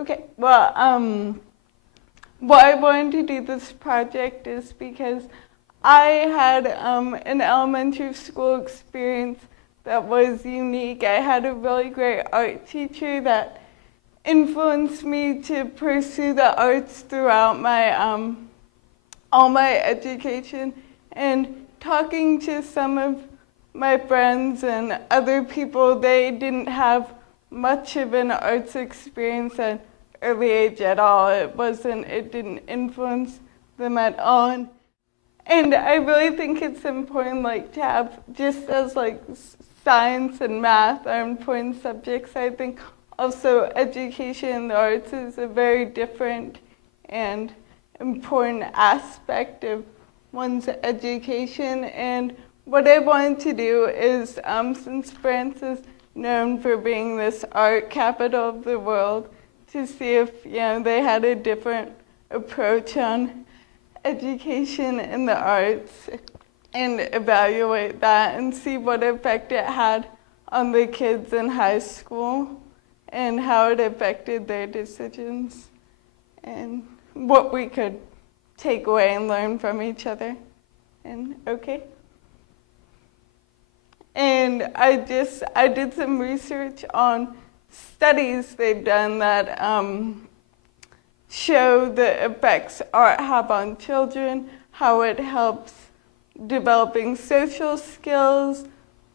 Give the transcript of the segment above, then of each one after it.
Okay, well, why I wanted to do this project is because I had an elementary school experience that was unique. I had a really great art teacher that influenced me to pursue the arts throughout my all my education, and talking to some of my friends and other people, they didn't have much of an arts experience at an early age at all. It didn't influence them at all. And I really think it's important, like, to have, just as like science and math are important subjects, I think also education in the arts is a very different and important aspect of one's education. And what I wanted to do is, since France is known for being this art capital of the world, to see if they had a different approach on education in the arts and evaluate that and see what effect it had on the kids in high school and how it affected their decisions and what we could take away and learn from each other. And And I did some research on studies they've done that show the effects art have on children, how it helps developing social skills,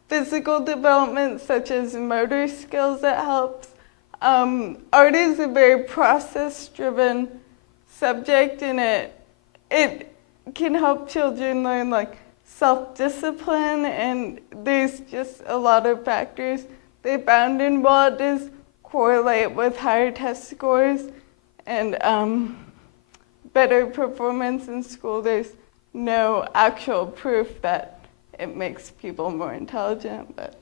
physical development such as motor skills it helps. Art is a very process-driven subject, and it can help children learn like self-discipline, and there's just a lot of factors they found, and while it does correlate with higher test scores and better performance in school, there's no actual proof that it makes people more intelligent, but,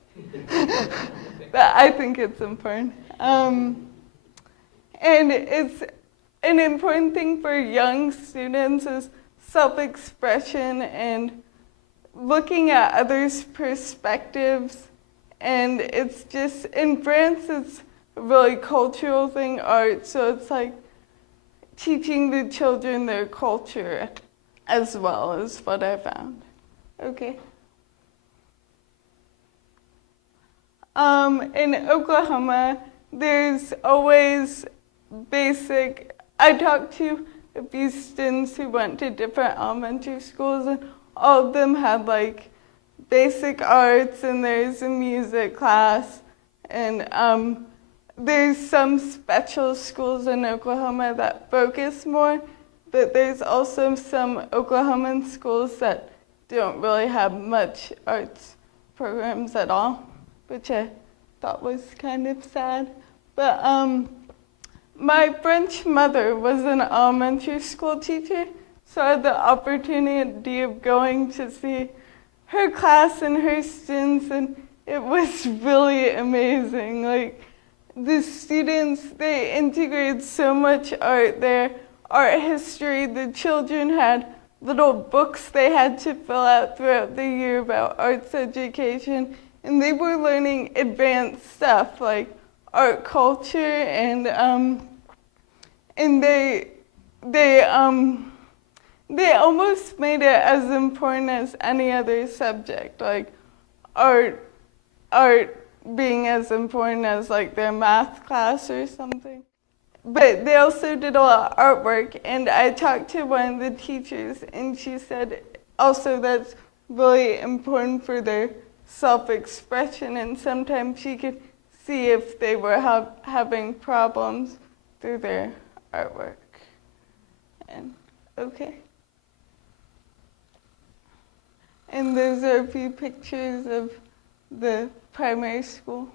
but I think it's important. And it's an important thing for young students is self-expression and looking at others' perspectives. And it's just, in France, it's a really cultural thing, art, so it's like teaching the children their culture as well is what I found. Okay. In Oklahoma, there's always I talked to a few students who went to different elementary schools, and all of them had like basic arts, and there's a music class, and there's some special schools in Oklahoma that focus more, but there's also some Oklahoman schools that don't really have much arts programs at all, which I thought was kind of sad. But my French mother was an elementary school teacher, so I had the opportunity of going to see her class and her students, and it was really amazing. Like, the students, they integrated so much art there, art history. The children had little books they had to fill out throughout the year about arts education, and they were learning advanced stuff like art culture, and they almost made it as important as any other subject, like art being as important as like their math class or something. But they also did a lot of artwork, and I talked to one of the teachers, and she said also that's really important for their self-expression, and sometimes she could see if they were having problems through their artwork. And And those are a few pictures of the primary school.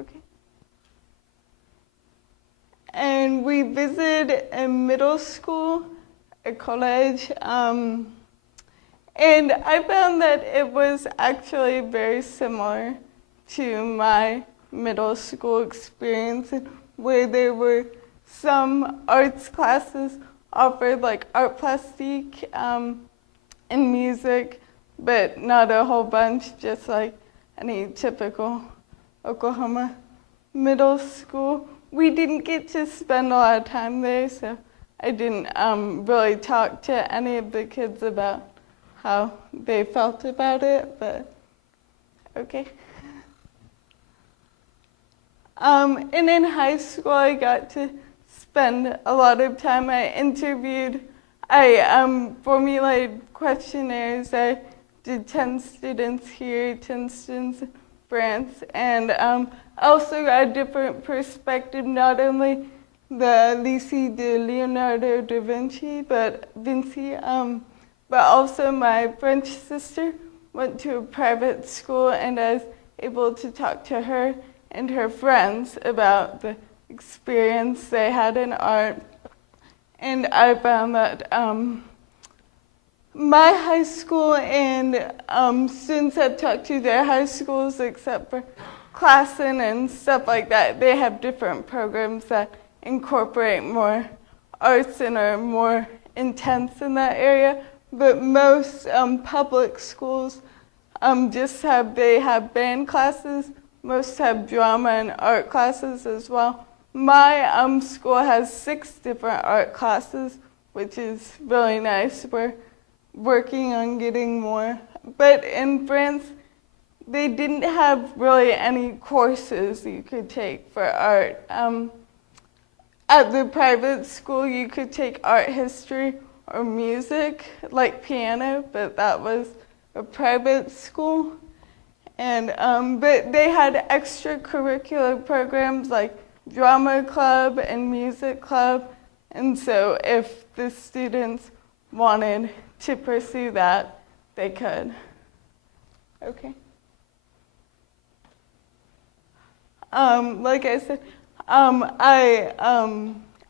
Okay. And we visited a middle school, a college, and I found that it was actually very similar to my middle school experience, where there were some arts classes offered, like art plastique and music, but not a whole bunch, just like any typical Oklahoma middle school. We didn't get to spend a lot of time there, so I didn't really talk to any of the kids about how they felt about it, but okay. And in high school, I got to spend a lot of time. I formulated questionnaires. I did 10 students here, 10 students in France, and also got a different perspective, not only the Lycée de Leonardo da Vinci, but also my French sister went to a private school, and I was able to talk to her and her friends about the experience they had in art. And I found that my high school and students I've talked to, their high schools, except for Klassen and stuff like that, they have different programs that incorporate more arts and are more intense in that area. But most public schools they have band classes. Most have drama and art classes as well. My school has 6 different art classes, which is really nice. We're working on getting more. But in France, they didn't have really any courses you could take for art. At the private school, you could take art history or music, like piano, but that was a private school. And but they had extracurricular programs like drama club and music club, and so if the students wanted to pursue that, they could. Okay. Like I said, I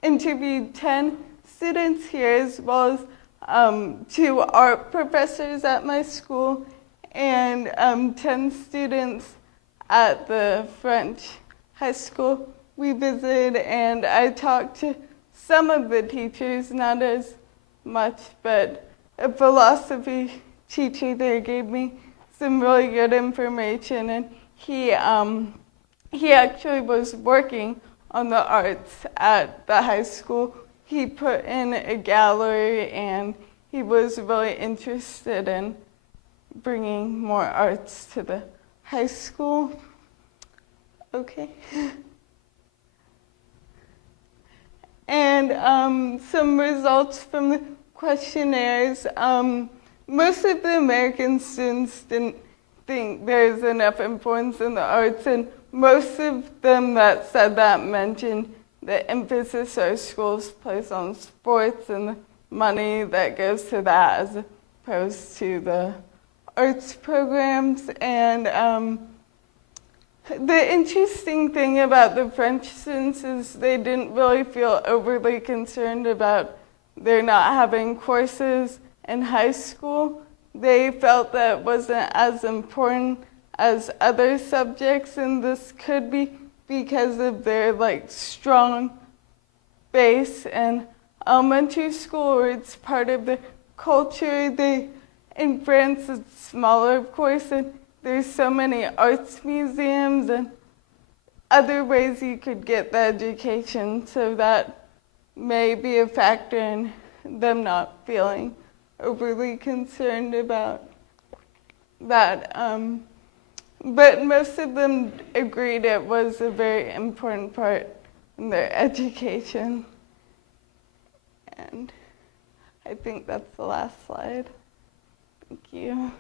interviewed 10 students here, as well as 2 art professors at my school, and 10 students at the French high school. We visited, and I talked to some of the teachers, not as much, but a philosophy teacher there gave me some really good information, and he actually was working on the arts at the high school. He put in a gallery, and he was really interested in bringing more arts to the high school. Okay. And some results from the questionnaires. Most of the American students didn't think there's enough importance in the arts, and most of them that said that mentioned the emphasis our schools place on sports and the money that goes to that as opposed to the arts programs. And the interesting thing about the French students is they didn't really feel overly concerned about their not having courses in high school. They felt that it wasn't as important as other subjects, and this could be because of their strong base in elementary school, or it's part of the culture. In France, it's smaller, of course, and there's so many arts museums and other ways you could get the education, so that may be a factor in them not feeling overly concerned about that. But most of them agreed it was a very important part in their education. And I think that's the last slide. Thank you.